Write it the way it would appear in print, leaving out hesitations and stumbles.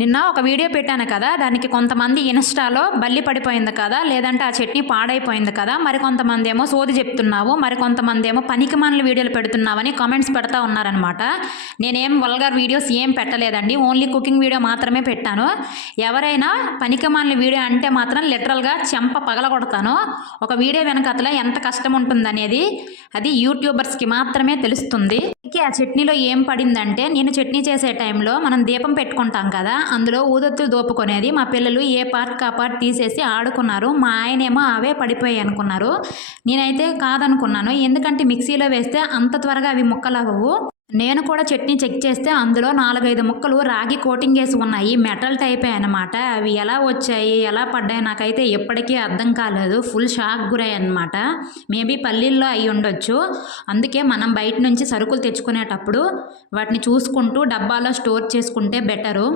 నిన్న ఒక వీడియో పెట్టాను కదా, దానికి కొంతమంది ఇన్‌స్టాలో బల్లి పడిపోయింది కదా, లేదంటే ఆ చట్నీ పాడైపోయింది కదా, మరికొంతమంది ఏమో సోది చెప్తున్నావు, మరికొంతమంది ఏమో పనికిమాలిన వీడియోలు పెడుతున్నావని కామెంట్స్ పెడతా ఉన్నారనమాట. నేనేం వల్గర్ వీడియోస్ ఏం పెట్టలేదండి, ఓన్లీ కుకింగ్ వీడియో మాత్రమే పెట్టాను. ఎవరైనా పనికిమాలిన వీడియో అంటే మాత్రం లిటరల్గా చెంప పగలగొడతాను. ఒక వీడియో వెనకతల ఎంత కష్టం ఉంటుందనేది అది యూట్యూబర్స్కి మాత్రమే తెలుస్తుంది. ఆ చట్నీలో ఏం పడిందంటే, నేను చట్నీ చేసే టైంలో మనం దీపం పెట్టుకుంటాం కదా, అందులో ఊదొత్తులు దోపుకునేది మా పిల్లలు ఏ పార్ట్కి ఆ పార్ట్ తీసేసి ఆడుకున్నారు. మా ఆయనేమో అవే పడిపోయాయి అనుకున్నారు. నేనైతే కాదనుకున్నాను, ఎందుకంటే మిక్సీలో వేస్తే అంత త్వరగా అవి ముక్కలవ్వవు. నేను కూడా చట్నీ చెక్ చేస్తే అందులో 4-5 ముక్కలు రాగి కోటింగ్ వేసి ఉన్నాయి, మెటల్ టైపే అనమాట. అవి ఎలా వచ్చాయి, ఎలా పడ్డాయి నాకైతే ఎప్పటికీ అర్థం కాలేదు. ఫుల్ షాక్ గురయ్యాయి అనమాట. మేబీ పల్లీల్లో అయి ఉండొచ్చు. అందుకే మనం బయట నుంచి సరుకులు తెచ్చుకునేటప్పుడు వాటిని చూసుకుంటూ డబ్బాలో స్టోర్ చేసుకుంటే బెటరు.